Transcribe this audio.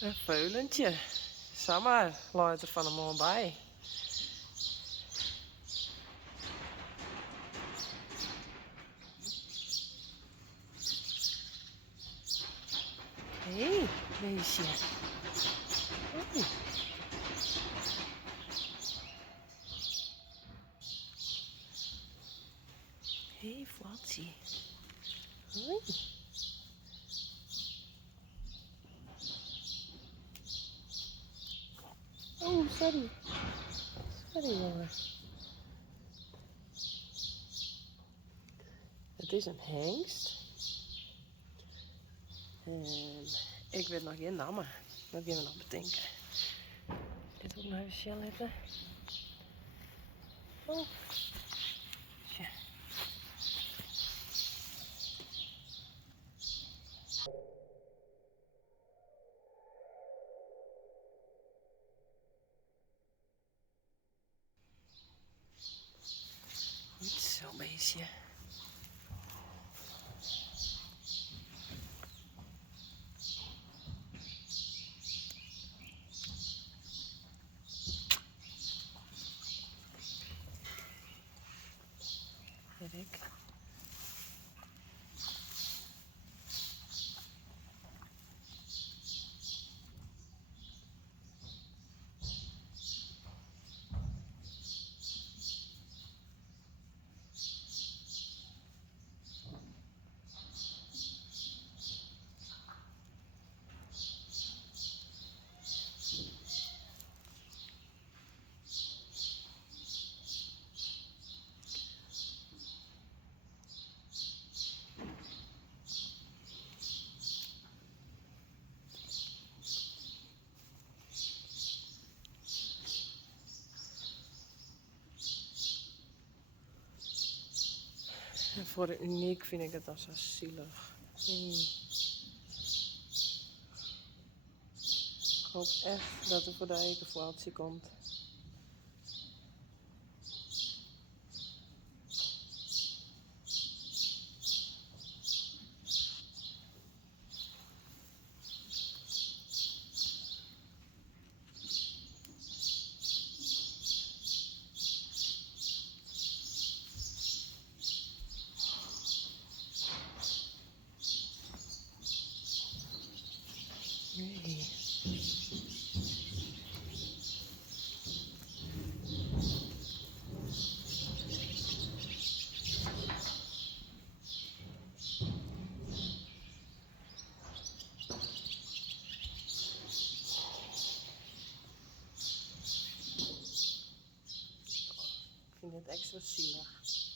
Een veulentje. Samar luidt er van hem al bij. Hé, beestje. Hé. Hé, Flatsie. Hoi. Oh, sorry. Sorry, jongen. Het is een hengst. En ik weet nog geen namen. Dat gaan we nog bedenken. Dit ook nog even shell letten. Oh. Tja. Goed zo, beestje. Erik. En voor de uniek vind ik het dan zo zielig. Ik hoop echt dat er voor de eikenflatie komt. Nee. Ik vind het extra zielig.